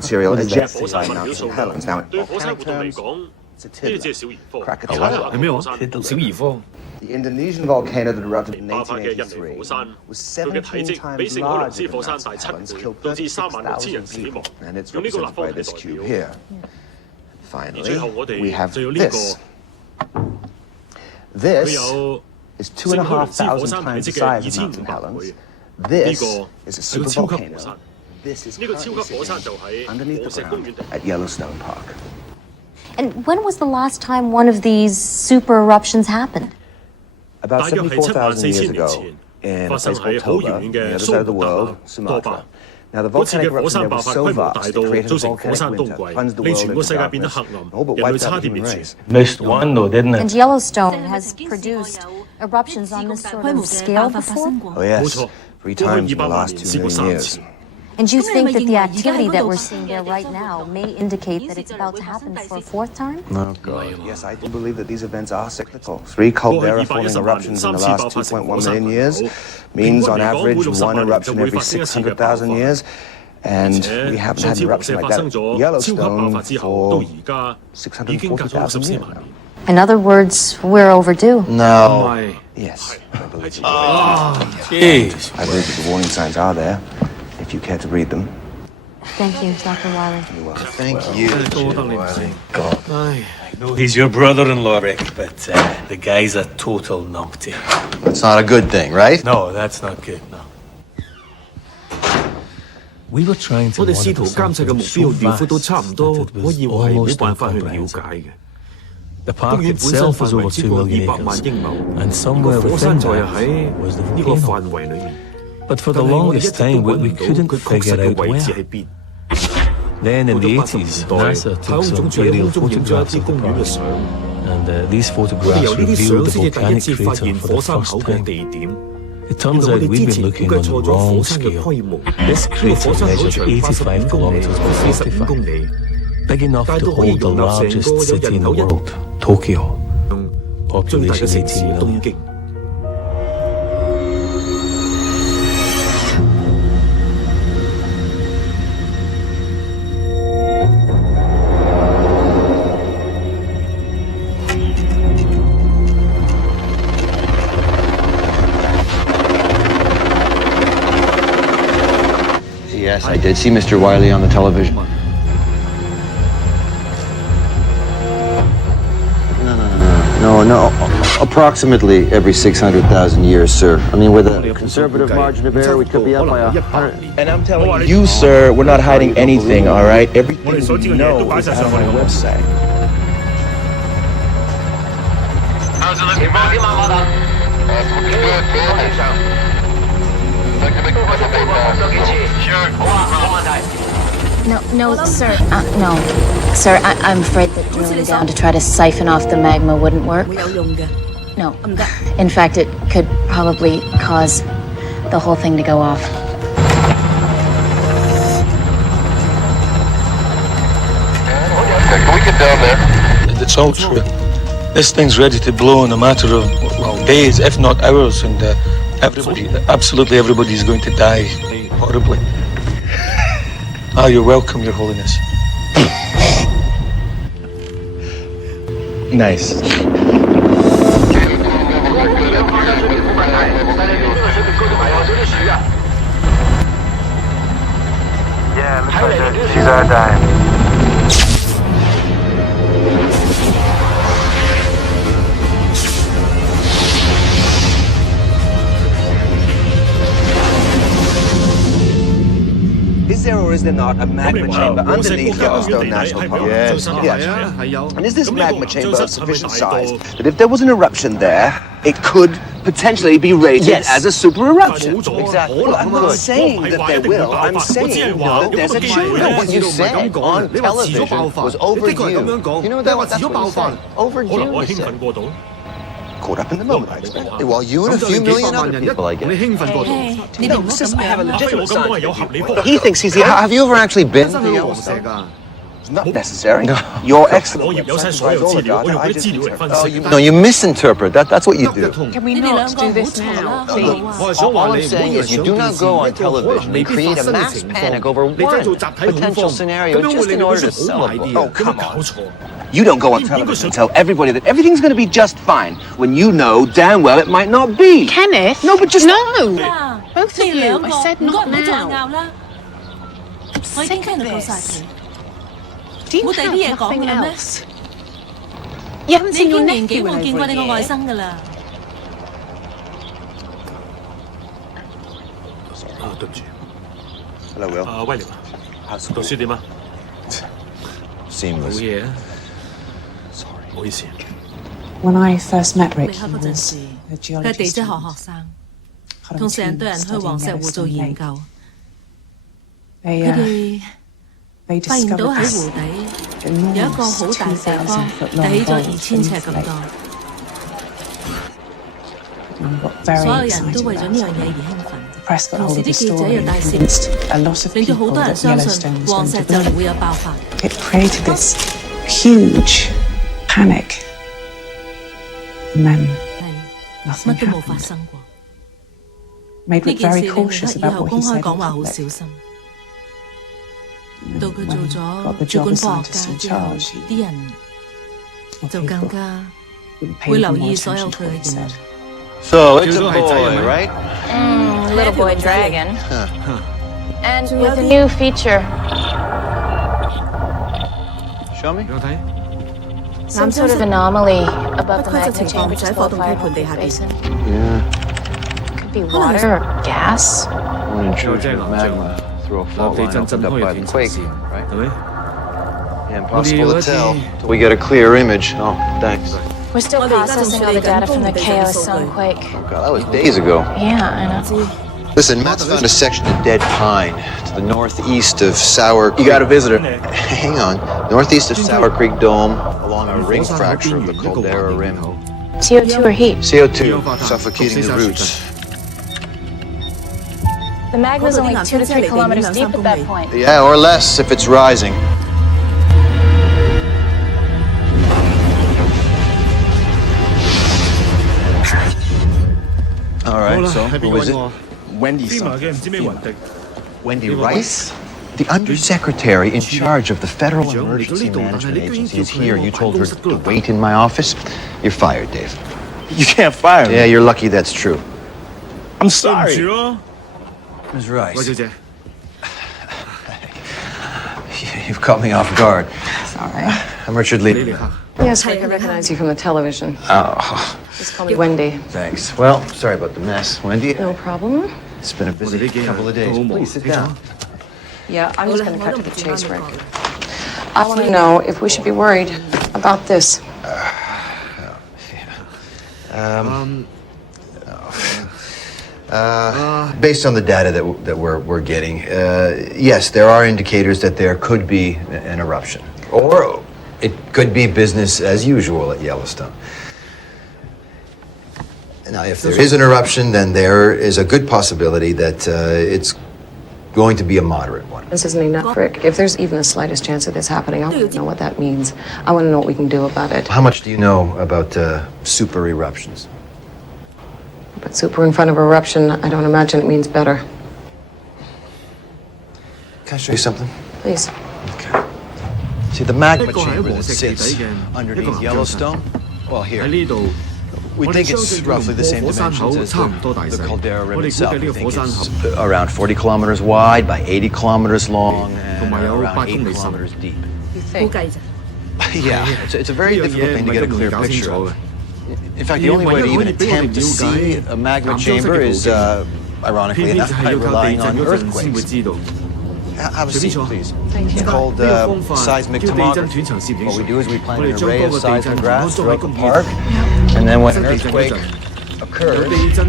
material ejected 火 by 山物料 Mount 數 St. Helens. Now, in 對火山 volcanic 活動嚟 terms, 講， it's a 呢隻係 tiddler. 小兒科。 Krakatoa. 係咩話？小兒科。The Indonesian volcano that erupted in 爆發嘅印尼 1883 火山， was 佢嘅體 17積比 times 聖海倫 larger 斯 than 火山 Mount 大 St. 7 Helens, 倍， killed 導致36000人 36,000死亡。 people, and it's 用呢個立 represented 方 by 嚟 this 代 cube 表。 here. 而 Finally, 最後我 we 哋 have 就有呢個， this. 佢 This 有 is 聖海倫斯火 2,500 山體 times the 積嘅 size of Mount 2500 St. Helens. 倍。 This 呢個 is a 係個超級火山。 supervolcano. This is 呢個超級 currently 火山 sitting 就喺 underneath 黃 the 石公園 ground 地。 at Yellowstone Park. And when was the last time one of these super eruptions happened? About 大約係 74,000 years 74,000 年 ago, 前 in 發 a 生 place 喺 called 好遙 Toba, 遠 on the 嘅 other 蘇 side of the 門答 world, 臘多巴。 Sumatra. Now, the 嗰次 volcanic 嘅火 eruption 山 there 爆 was 發 so 規模 vast 大 it 到 created 造 a 成火 volcanic 山冬 winter, 季， plunged the 令 world 全個 into 世界變得 darkness, 黑暗， all but 人類 wiped 差 out the 啲滅 human 絕 race.。Missed one though, didn't And it? Yellowstone has produced eruptions on this sort of scale before? Oh, yes. 冇錯， 3 過 times 去 in the 200萬 last 年 2 試過 million 3 years. 次。 And you think that the Come on, activity that we're you seeing there right now may indicate that it's about to happen for a fourth time? Oh, God. Yes, I do believe that these events are cyclical. 3 cold-era falling eruptions in the last 2.1 million years means, on average, 1 eruption every 600,000 years. And we haven't had an eruption like that at Yellowstone for 640,000 years now. In other words, we're overdue. No. Yes, I believe you. Jeez. I believe that the warning signs are there, if you care to read them. Thank you, Dr. Wiley. You're welcome. Thank you. 多得你唔死。 I know he's your brother-in-law, Rick, but the guy's a total numpty. That's not a good thing, right? No, that's not good, no. We were trying to 我哋試圖 monitor 監測嘅 something 目 so 標遼闊到 vast 差唔多， that it 我 was 以為係冇 almost 辦法去了 incomprehensible. 解嘅。 The 公 park 園本身 itself 範 is 圍 over 超 2 過 million 200萬 acres, 英畝， and 個 somewhere 火 within 山就係 that 喺 was the 呢個 volcano. 範圍裏面。 But for 但 the 係我哋一 longest 直都 time, 揾 we 唔到 couldn't 佢確實 figure 嘅 out 位置 where. 喺邊。 Then in 到 the 80 80s, 年代， NASA 太 took 空總 some 署喺 aerial 空中影咗一 photographs 啲 of 公 the 園嘅 park, 相， and these 我哋 photographs 由呢啲 revealed 相 the 先至第一 volcanic 次發 crater 現 for 火 the 山 first 口嘅 time. 地點。 It 原 turns 來我 out 哋 we've 之 been 前估 looking 計 on 錯 the 咗火 wrong 山嘅 scale. 規模。 This 呢個 crater 火山口 measured 長85 85公里 kilometers 到 by 45公里， big enough 大 to 到可以 hold the 容納成 largest 個有 city 人 in the 口一 world, Tokyo. 最大嘅 Population 城市 18 東 million. 京。 Yes, I did see Mr. Wiley on the television. No. Approximately every 600,000 years, sir. I mean, with a conservative margin of error, we could be up by 100. And I'm telling you, sir, we're not hiding anything, all right? Everything we know is out on our website. No, sir. No. Sir, I'm afraid that drilling down to try to siphon off the magma wouldn't work. No. In fact, it could probably cause the whole thing to go off. Can we get down there? It's all true. This thing's ready to blow in a matter of, well, days, if not hours, and absolutely everybody's going to die horribly. You're welcome, Your Holiness. Nice. Yeah, looks like she's our dime. Is there or is there not a magma chamber underneath Yellowstone National Park? Yes. And is this magma chamber of sufficient size that if there was an eruption there, it could potentially be rated as a super eruption? Exactly. Well, I'm not saying that there will. I'm saying that there's a chance. What you said on television was overdue. You know that's what you said. Overdue, you said. Caught up in the moment, I expect. Well, you and a few million other people, I guess. No, sis, I have a legitimate science. He thinks he's here. Have you ever actually been to Yellowstone? Not necessary. Your excellent 有晒所有資料，我用嗰啲資料嚟分析。 No, you misinterpret. That's what you 得 do. 通。 Can we not do this now, please? 我係想 All 話 I'm 你唔好 saying 以為 is you 上 do 電 not 視 go on 一個可 television 能未 and 必 create 發 a 生嘅 mass 情 panic 況， over 你製造 one 集體恐 potential 慌， scenario 咁樣會 just 令 in 到 order 嗰 to 啲好 sell 壞 a 啲 book. 啊！有冇搞錯？ You don't go on television and tell everybody that everything's going to be just fine when you know damn well it might not be. Kenneth? No, but just no. 啦， Both of 你 you, 兩 I 個 said 唔該 not 唔好再 now. 拗啦，我已經聽到夠晒氣。 Do you 冇第二啲嘢 have 講 nothing 㗎啦咩？ else? You haven't 你已 seen your 經年幾 nephew 冇 in 見過 over 你 a 個外 year. 甥㗎啦。 啊，對唔住。 Hello, Will. 啊，威廉啊，讀書點啊？冇 Seamless. 嘢啊。唔好意思。 When I first met 離 Rick, 開 he 嗰陣 was 時， a 佢係地 geology 質學 student. 學生， Got 同 on 成隊 to 人去 studying 黃石湖做 Yellowstone 研 Lake. 究。 They, 佢哋 they 發現到 discovered 喺 this 湖底有一個 enormous 好大地方， 2,000-foot 起 long 咗 vault 2000尺 beneath 咁 the 多， lake. And got very 所有人 excited 都為咗 about 呢樣 it. 嘢而興奮。 The press got 同 hold 時 of the 啲記者 story 又 and 大肆 convinced a lot of 令到好 people 多人 that 相信 Yellowstone was 黃 going 石 to 就 blow. 會有爆發。 It created this huge panic. And then 係 nothing 乜都冇發 happened. 生過。 Made 呢 Rick 件事 very 令 cautious 得以 about 後 what 公 he 開 said 講 in 話好 public. 小心。 And 到佢 when 做 he got 咗 the 主 job 管 as 科學 scientist 家 in 之後， charge, he 啲人 well, 就 people 更加 wouldn't pay 會 any 留 more 意所有 attention 佢 to what 嘅 he 言論 said.。 So it's a boy, right? Little boy dragon. And with a new feature. Show me. 俾我睇。 Some sort of anomaly above the 不規則 magma 情況 chamber 就喺 just 火 below 洞溪盆地下 Firehole 邊。 Basin. Yeah. Could be water or gas. One intrusion of 有隻 magma through a 立 fault 地 line 震 opened 震 up 開 by 嘅 the 斷層 quake, 線， right? 係咪？ Yeah, impossible to tell till we get a clear image. Oh, thanks. We're still processing all the data from the KO sunquake. Oh, God, that was days ago. Yeah, I know. Listen, Matt's found a section of dead pine to the northeast of Sour Creek. You got a visitor. Hang on. Northeast of Sour Creek Dome, along a ring fracture of the caldera rim. CO2 or heat? CO2, suffocating the roots. The magma's only 2 to 3 kilometers deep at that point. Yeah, or less if it's rising. All right, so 係邊 who 個 is 揾 it? 我？ Wendy 邊埋嘅唔知咩雲迪。 Wendy Rice? The undersecretary in charge of the Federal Emergency Management Agency is here. You told her to wait in my office. You're fired, Dave. You can't fire me. Yeah, you're lucky that's true. I'm 對唔 sorry. 住咯， Ms. 韋 Rice, 小姐。 you've caught me off guard. Sorry. I'm Richard 李 Lee. 力克。 Yes, I recognize you from the television. Oh, Just call me Wendy. thanks. Well, sorry about the mess, Wendy. No problem. It's been a busy 我哋呢幾日 couple of days. 都好忙 Please sit 起咗 down. Yeah, I'm just going to cut to the chase, Rick. I want to know if we should be worried about this. Based on the data that we're getting, yes, there are indicators that there could be an eruption, or it could be business as usual at Yellowstone. Now, if there is an eruption, then there is a good possibility that it's going to be a moderate one. This isn't enough, Rick. If there's even the slightest chance of this happening, I want to know what that means. I want to know what we can do about it. How much do you know about super eruptions? But super in front of eruption, I don't imagine it means better. Can I show you something? Please. See, the magma 一個係喺 chamber 黃 that 石地底 sits 嘅一個 underneath 岩漿層。 Yellowstone. Well, 喺 here. 呢度， We 我哋 think 相 it's 信 roughly the same 火山口 dimensions as 差唔多大 the 細。 caldera 我 rim 哋估 itself. 計 We 呢個 think 火山 it's 口 around 40 kilometers wide by 80 kilometers long and 同埋有 around 8 8公里深。 kilometers deep. You 估 think? 計咋？ Yeah, it's a very 呢樣 difficult 嘢 thing 唔 to 係 get a 咁容易 clear 搞清 picture 楚 of. 嘅。 In fact, the only way to even attempt to see a magma chamber is, ironically 偏偏 enough, 就係 by 要靠地 relying 震 on 嗰陣先會 earthquakes. 知道。 Have a 隨便 seat, 坐。 please. Thank It's you. called 呢個方法 seismic 叫地震斷 tomography. 層攝影 What we 術。 do is we 我 plant 哋 an 將 array 多 of 個地震 seismographs 裝喺 throughout the 咁 park, and then when 發 an 生地震嗰 earthquake 陣，有 occurs, 地震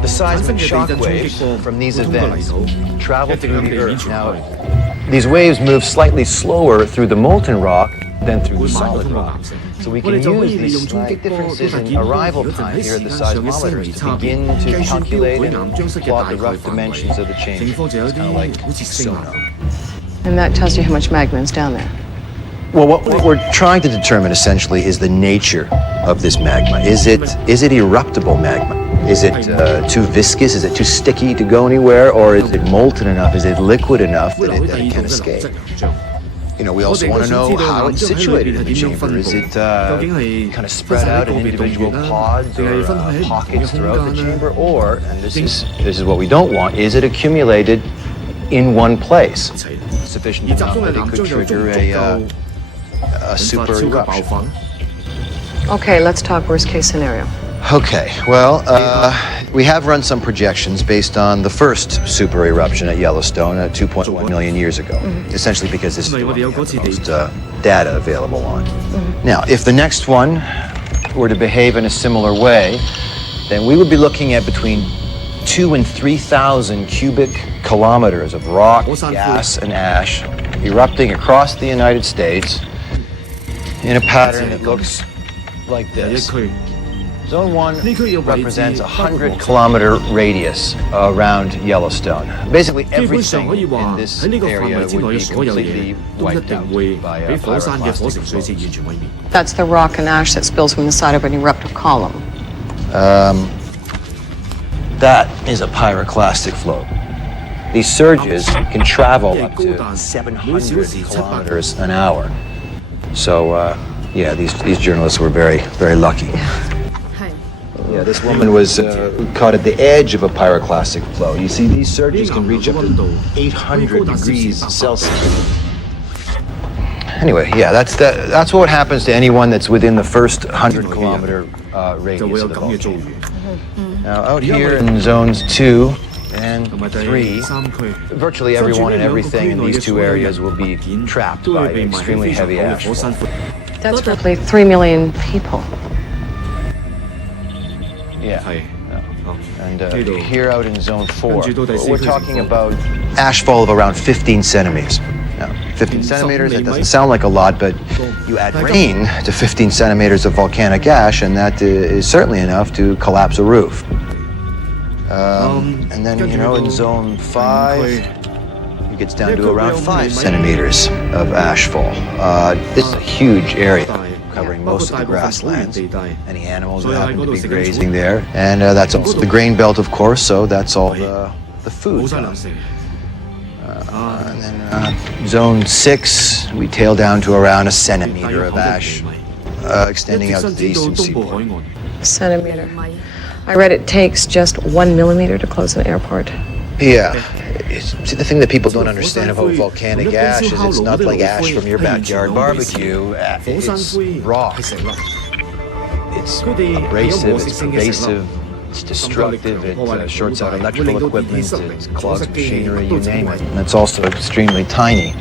the 產生 seismic 嘅地 shock 震衝擊 waves 波 from these 會通過泥 events 土， travel 一直 through 向 the 地面 earth. 傳 Now, 開。 these waves move slightly slower through the molten rock than through 會 the 慢過 solid 通過 rock. 岩石。 So we 我 can 哋就可 use 以利 these 用衝擊 slight 波到 differences 達 in 見波 arrival 嗰陣 time 喺 here 時 at the 間上嘅些 seismometers 微 to 差別， begin to 計算標 calculate 本 and 岩漿式嘅 plot 大 the 概 rough 範圍， dimensions of the 情 chamber. 況就有 It's 啲 kind of like 好似星 sonar. 咁。 And that tells you how much magma is down there. Well, what we're trying to determine essentially is the nature of this magma. Is it eruptible magma? Is it too viscous? Is it too sticky to go anywhere? Or is it molten enough? Is it liquid enough that it can escape? You know, we also want to know how it's situated in the chamber. Is it kind of spread out in individual pods or pockets throughout the chamber? Or, and this is what we don't want, is it accumulated in one place? Sufficient enough that it could trigger a super eruption. Okay, let's talk worst case scenario. Okay, well, we have run some projections based on the first super eruption at Yellowstone 2.1 million years ago, essentially because this is the one we have the most data available on. Now, if the next one were to behave in a similar way, then we would be looking at between 2,000 and 3,000 cubic kilometers of rock, gas, and ash erupting across the United States in a pattern that looks like this. Zone 1 represents a 100-kilometer radius around Yellowstone. Basically, everything in this area would be completely wiped out by a pyroclastic flow. That's the rock and ash that spills from the side of an eruptive column. That is a pyroclastic flow. These surges can travel up to 700 kilometers an hour. So, yeah, these journalists were very, very lucky. Yeah, this woman was caught at the edge of a pyroclastic flow. You see, these surges can reach up to 800 degrees Celsius. Anyway, yeah, that's what happens to anyone that's within the first 100-kilometer radius of the volcano. Now, out here in zones 2 and 3, virtually everyone and everything in these two areas will be trapped by extremely heavy ash. That's roughly 3 million people. Yeah. And here out in zone 4, we're talking about ashfall of around 15 centimeters. Now, 15 centimeters, that doesn't sound like a lot, but you add rain to 15 centimeters of volcanic ash, and that is certainly enough to collapse a roof. And then, you know, in zone 5, it gets down to around 5 centimeters of ashfall. This is a huge area, covering most of the grasslands. Any animals that happen to be grazing there. And that's also the grain belt, of course, so that's all the food. And then zone 6, we tail down to around a centimeter of ash, extending out to the eastern seaboard. Centimeter. I read it takes just 1 millimeter to close an airport. Yeah. See, the thing that people don't understand about volcanic ash is it's not like ash from your backyard barbecue. It's raw. It's abrasive, it's pervasive, it's destructive, it shorts out electrical equipment, it clogs machinery, you name it. And it's also extremely tiny.